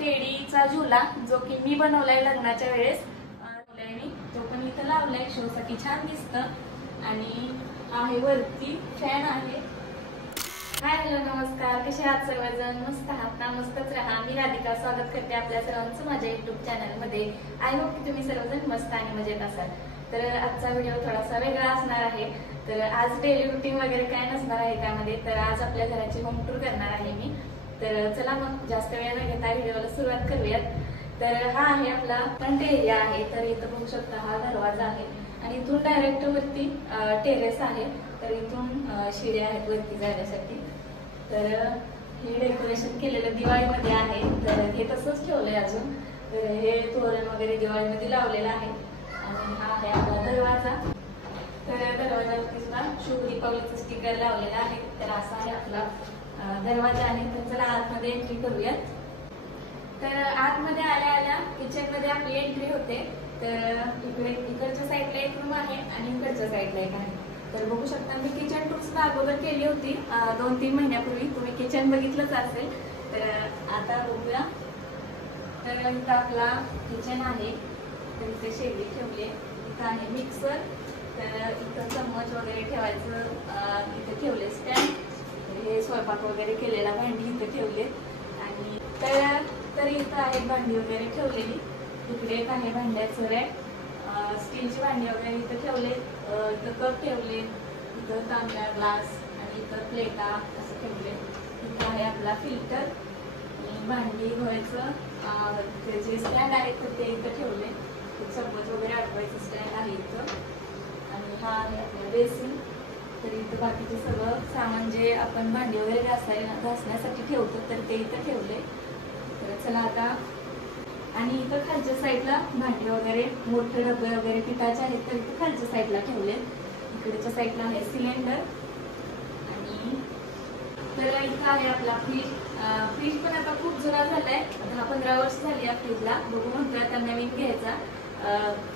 टेडीचा झुला जो की मी बनवलाय लग्नाच्या वेळेस मी तो पण इथं लावलाय शो साठी, छान दिसतं। आणि आहे वरती फॅन आहे। हाय हॅलो नमस्कार, कसे आहात सर्वजण? मस्त आहात ना? मस्तच राहा। मी राधिका स्वागत करते आपल्या सर्वांचं माझ्या युट्यूब चॅनल मध्ये। आय होप की तुम्ही सर्वजण मस्त आणि मजेत असाल। तर आजचा व्हिडिओ थोडासा वेगळा असणार आहे। तर आज डेली रुटीन वगैरे काय नसणार आहे त्यामध्ये, तर आज आपल्या घराची होम टूर करणार आहे मी। तर चला मग जास्त वेळ न घेता व्हिडिओला सुरुवात करूयात। तर हा आहे आपला फ्रंट एरिया आहे। तर इथं बघू शकता हा दरवाजा आहे आणि इथून डायरेक्ट वरती टेरेस आहे। तर इथून शिड्या आहेत वरती जाण्यासाठी। तर हे डेकोरेशन केलेलं दिवाळीमध्ये आहे, तर हे तसंच ठेवलंय अजून। तर हे तोरण वगैरे दिवाळीमध्ये लावलेलं आहे। आणि हा आहे आपला दरवाजा। तर दरवाजावरती सुद्धा शुभ दीपावलीचं स्टिकर लावलेलं आहे। तर असा आहे आपला दरवाजा आहे। तर चला आतमध्ये एंट्री करूयात। तर आतमध्ये आल्या आल्या किचन मध्ये आपली एंट्री होते। तर इकडच्या साईडला एक रूम आहे आणि इकडच्या साईडला एक आहे। तर बघू शकता मी किचन टूर सुद्धा अगोदर केली होती 2-3 महिन्यापूर्वी, तुम्ही किचन बघितलंच असेल। तर आता बघूया। तर इथं आपला किचन आहे। तर इथे शेगडी ठेवली, इथं आहे मिक्सर। तर इथं चम्मच वगैरे ठेवायचं इथे ठेवले स्टँड। हे स्वयंपाक वगैरे केलेला भांडी इथे ठेवले। आणि तर इथं आहे भांडी वगैरे ठेवलेली। इकडे एक आहे भांड्याचं रॅक, स्टीलची भांडी वगैरे इथं ठेवले। इथं कप ठेवले, इथं तांब्या ग्लास आणि इथं प्लेटा असं ठेवले। इथं आहे आपला फिल्टर, भांडी धुवायचं जे स्टँड आहे ते इथं ठेवले। चम्मच वगैरे अडवायचं स्टँड आहे इथं। आणि हा आहे आपला बेसिन। तर इथं बाकीचे सगळं सामान जे आपण भांडी वगैरे घासण्यासाठी ठेवतो तर ते इथं ठेवले। तर चला आता, आणि इथं खालच्या साईडला भांडी वगैरे मोठे डबे वगैरे पिठाचे आहेत तर इथं खालच्या साईडला ठेवले। इकडच्या साईडला आहे सिलेंडर। आणि तर इथं आहे आपला फ्रीज। फ्रीज पण आता खूप जुना झालाय, 10-15 वर्ष झाली या फ्रीजला। बघू म्हणतोय आता नवीन घ्यायचा,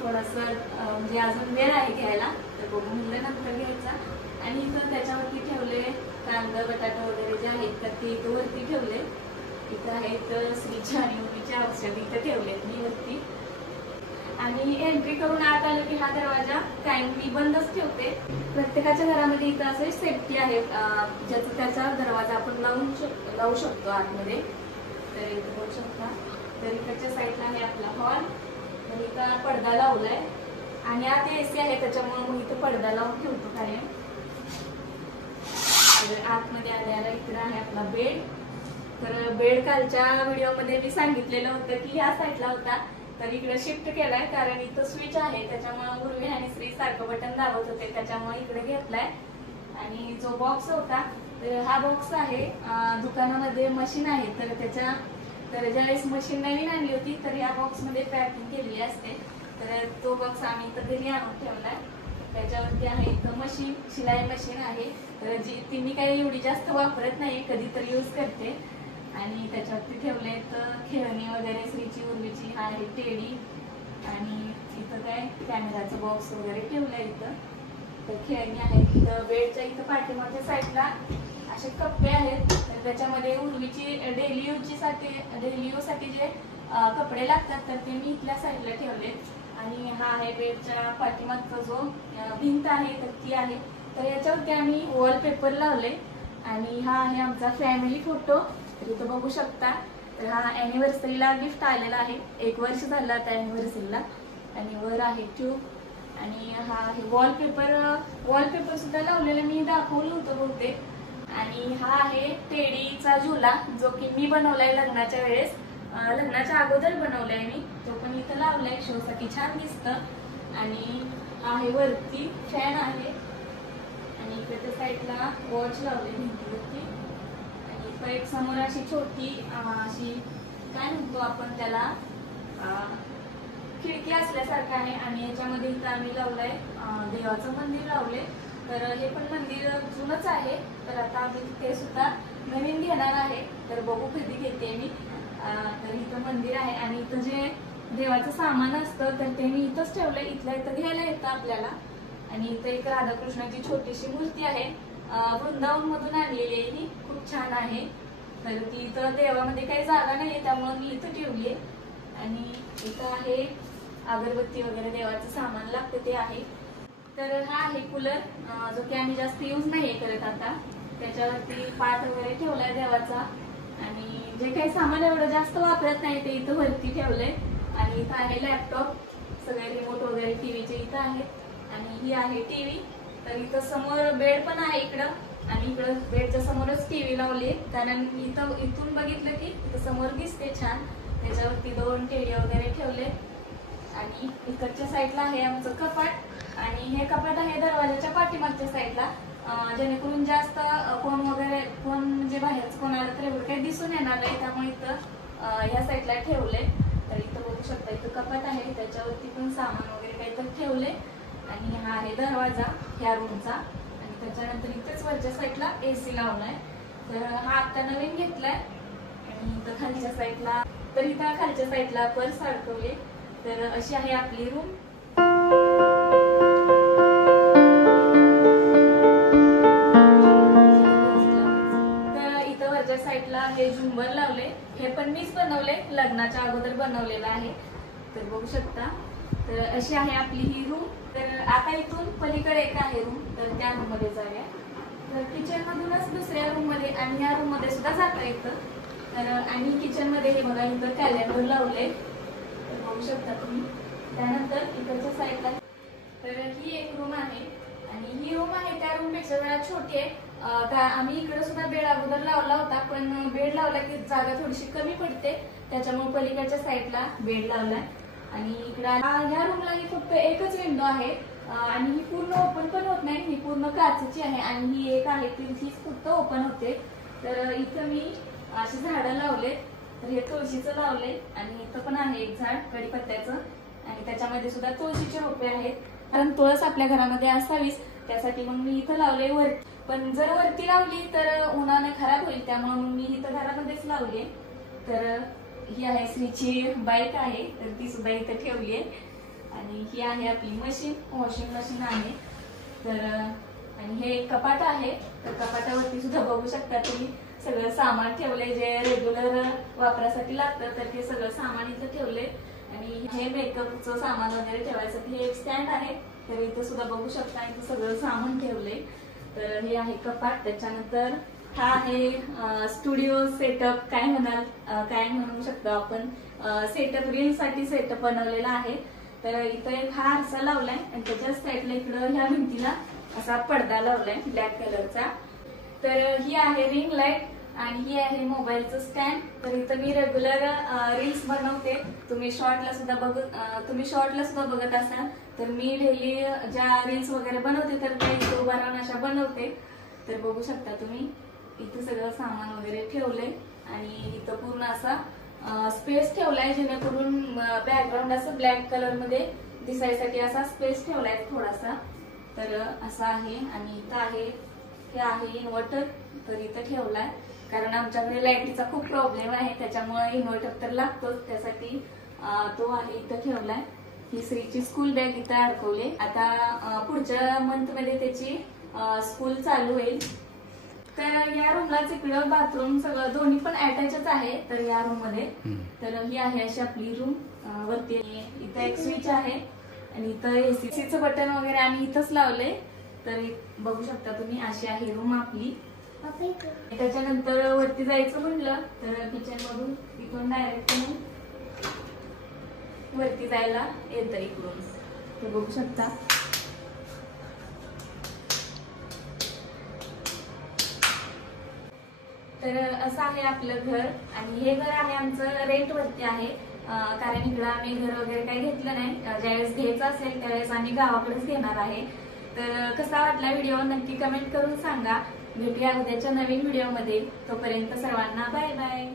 थोडासा म्हणजे अजून वेळ आहे घ्यायला, तर बघू म्हणलं नंतर घ्यायचा। आणि इथं त्याच्यावरती ठेवले कांदा बटाटा वगैरे जे आहेत तर ते इथं वरती ठेवले। इथं आहेत श्रीची आणि उर्वीचे औषध इथं ठेवलेत मी वरती। आणि एंट्री करून आत आलं की हा दरवाजा कायम मी बंदच ठेवते। प्रत्येकाच्या घरामध्ये इथं असे सेफ्टी आहे, ज्याचा त्याचा दरवाजा आपण लावू शकतो आतमध्ये। तर इथं बघू शकता। तर इकडच्या साईडला आहे आपला हॉल। तर इथं पडदा लावलाय आणि आत एसी आहे त्याच्यामुळे मग इथं पडदा लावून ठेवतो कायम। आतमध्ये आल्याला इकडे आहे आपला बेड। तर बेड कालच्या व्हिडिओमध्ये मी सांगितलेलं होतं की या साईडला होता, तर इकडे शिफ्ट केलाय कारण इथं स्विच आहे त्याच्यामुळे उर्वी आणि श्री सारखं बटन दाबत होते त्याच्यामुळे इकडे घेतलाय। आणि जो बॉक्स होता तर हा बॉक्स आहे दुकानामध्ये मशीन आहे, तर ज्यावेळेस मशीन नवीन आणली होती तर या बॉक्स मध्ये पॅकिंग केलेली असते। तर तो बॉक्स आम्ही इथं घरी आणून ठेवलाय। त्याच्यावरती आहे इथं मशीन, शिलाई मशीन आहे। तर ती मी काही एवढी जास्त वापरत नाही, कधीतरी यूज करते। आणि त्याच्यावरती ठेवले तर खेळणी वगैरे श्रीची उर्वीची, हा आहे टेडी। आणि इथं काय कॅमेराचं बॉक्स वगैरे ठेवलंय इथं। तर खेळणी आहेत इथं। बेडच्या इथं पाठीमागच्या साईडला असे कप्पे आहेत, तर त्याच्यामध्ये उर्वीची डेली यूज साठी जे कपडे लागतात तर ते मी इथल्या साईडला ठेवले। आणि हा आहे बेडच्या पाठीमागचा जो भिंत आहे तर ती आहे। तर याच्यावरती आम्ही वॉलपेपर लावले। आणि हा आहे आमचा फॅमिली फोटो। तर इथं बघू शकता। तर हा अॅनिव्हर्सरीला गिफ्ट आलेला आहे, 1 वर्ष झालं आता अॅनिव्हर्सरीला। आणि वर आहे ट्यूब। आणि हा आहे वॉलपेपर सुद्धा लावलेला मी दाखवलं होतं बहुतेक। आणि हा आहे टेडीचा झुला जो की मी बनवलाय लग्नाच्या वेळेस, लग्नाच्या अगोदर बनवलाय मी, तो पण इथं लावलाय शो साठी, छान दिसतं। आणि आहे वरती फॅन आहे। आणि इकडच्या साईडला वॉच लावले भिंतीवरती। आणि इथं एक समोर अशी छोटी अशी काय म्हणतो आपण त्याला खिडकी असल्यासारखं आहे। आणि याच्यामध्ये इथं आम्ही लावलंय देवाचं मंदिर लावले। तर हे पण मंदिर जुनच आहे, तर आता आम्ही ते सुद्धा नवीन घेणार आहे। तर बघू कधी घेते मी। तर इथं मंदिर आहे आणि इथं जे देवाचं सामान असतं तर ते मी इथंच ठेवलंय, इथल्या इथं घ्यायला येतं आपल्याला। आणि इथं एक राधाकृष्णाची छोटीशी मूर्ती आहे, वृंदावन मधून आणलेली आहे, ही खूप छान आहे। तर ती इथं देवामध्ये काही जागा नाही त्यामुळे मी इथं ठेवली आहे. आणि इथं आहे अगरबत्ती वगैरे देवाचं सामान लागतं ते आहे. तर हा आहे कूलर जो की आम्ही जास्त यूज नाहीये करत आता. त्याच्यावरती पाट वगैरे ठेवलाय देवाचा आणि जे काही सामान एवढं जास्त वापरत नाही ते इथं वरती ठेवलंय. आणि इथं आहे लॅपटॉप, सगळे रिमोट वगैरे टीव्हीचे इथं आहेत. आणि ही आहे टीव्ही. तर इथं समोर बेड पण आहे इकडं आणि इकडं बेडच्या समोरच टीव्ही लावली कारण इथून बघितलं की इथं समोर दिसते छान. त्याच्यावरती 2 टेडी वगैरे ठेवले. आणि इकडच्या साईडला आहे आमचं कपाट आणि हे कपाट आहे दरवाजाच्या पाठीमागच्या साईडला, जेणेकरून जास्त कोण म्हणजे बाहेरच कोण आलं तर एवढं काही दिसून येणार नाही त्यामुळे इथं ह्या साईडला ठेवले. तर इथं बघू शकता इथं कपाट आहे, त्याच्यावरती पण सामान वगैरे काहीतरी ठेवले. आणि हा आहे दरवाजा ह्या रूमचा. आणि त्याच्यानंतर इथेच वरच्या साईडला AC लावलाय. तर हा आता नवीन घेतलाय. आणि इथं खालच्या साईडला पर्स अडकवले. तर अशी आहे आपली रूम. तर इथं वरच्या साईडला हे झुंबर लावले, हे पण मीच बनवले, लग्नाच्या अगोदर बनवलेलं आहे. तर बघू शकता. तर अशी आहे आपली ही रूम. तर आता इथून पलीकडे एक आहे रूम, तर त्या रूम मध्ये जाऊया. तर किचन मधूनच दुसऱ्या रूम मध्ये आणि या रूम मध्ये सुद्धा जाता येतं. तर आणि किचन मध्ये हे बघा इथं कॅलेंडर लावले, बघू शकता तुम्ही. त्यानंतर इकडच्या साईडला तर ही एक रूम आहे आणि ही रूम आहे त्या रूम पेक्षा जरा छोटी आहे. आम्ही इकडे सुद्धा बेड अगोदर लावला होता पण बेड लावला की जागा थोडीशी कमी पडते त्याच्यामुळे पलीकडच्या साईडला बेड लावलाय. आणि इकडे ह्या रूमला ही फक्त एकच विंडो आहे आणि ही पूर्ण ओपन पण होत नाही, ही पूर्ण काचेची आहे. आणि ही एक आहे तीच फक्त ओपन होते. तर इथं मी अशी झाडं लावले, तर हे तुळशीचं लावले आणि इथं पण आहे एक झाड कडीपत्त्याचं आणि त्याच्यामध्ये सुद्धा तुळशीचे रोपे आहेत. कारण तुळस आपल्या घरामध्ये असावीच त्यासाठी मग मी इथं लावले वरती. पण जर वरती लावली तर उन्हाने खराब होईल त्यामुळे मग मी इथं घरामध्येच लावली. तर ही आहे श्रीची बाईक आहे, तर ती सुद्धा इथं ठेवली आहे. आणि ही आहे आपली मशीन, वॉशिंग मशीन आहे. तर आणि हे कपाट आहे, तर कपाटावरती सुद्धा बघू शकता तुम्ही सगळं सामान ठेवले जे रेग्युलर वापरासाठी लागतं, तर ते सगळं सामान इथं ठेवले. आणि हे मेकअपचं सामान वगैरे ठेवायसाठी हे एक स्टँड आहे, तर इथं सुद्धा बघू शकता इथं सगळं सामान ठेवले. तर हे आहे कपाट. त्याच्यानंतर हा आहे स्टुडिओ सेटअप, काय म्हणू शकतो आपण, सेटअप रील साठी सेटअप बनवलेला आहे. तर इथं एक हा आरसा लावलाय आणि त्याच्याच साईडला इकडं ह्या भिंतीला असा पडदा लावलाय ब्लॅक कलरचा. तर ही आहे रिंग लाईट आणि ही आहे मोबाईलचं स्टँड. तर इथं मी रेग्युलर रील्स बनवते, तुम्ही शॉर्टला सुद्धा बघत असाल. तर मी डेली ज्या रील्स वगैरे बनवते तर त्या इथं उभा राहून अशा बनवते. तर बघू शकता तुम्ही इथं सगळं सामान वगैरे ठेवलंय आणि इथं पूर्ण असा स्पेस ठेवलाय जेणेकरून बॅकग्राऊंड असं ब्लॅक कलर मध्ये दिसायसाठी असा स्पेस ठेवलाय थोडासा. तर असा आहे. आणि इथं हे आहे इन्व्हर्टर, तर इथं ठेवलाय कारण आमच्याकडे लाईटीचा खूप प्रॉब्लेम आहे त्याच्यामुळे इन्व्हर्टर तर लागतोच, त्यासाठी तो आहे इथं ठेवलाय. ही श्रीची स्कूल बॅग इथं अडकवली. आता पुढच्या मंथ मध्ये त्याची स्कूल चालू होईल. तर या रूमलाच इकडं बाथरूम सगळं दोन्ही पण अटॅचच आहे. तर या रूम मध्ये तर ही आहे अशी आपली रूम. वरती इथं एक स्विच आहे आणि इथं एसीचं बटन वगैरे आम्ही इथंच लावले. तर बघू शकता तुम्ही अशी आहे रूम आपली. त्याच्यानंतर वरती जायचं म्हणलं तर किचन मधून इकडून डायरेक्ट वरती जायला येतं इकडून. तर बघू शकता. तर असं आहे आपलं घर आणि हे घर आहे आमचं रेंट वरती आहे. कारण इकडं आम्ही घर वगैरे काही घेतलं नाही, ज्यावेळेस घ्यायचं असेल त्यावेळेस आम्ही गावाकडेच घेणार आहे. तर कसा वाटला व्हिडिओ नक्की कमेंट करून सांगा. भेटूया उद्याच्या नवीन व्हिडिओ मध्ये. तोपर्यंत सर्वांना बाय बाय.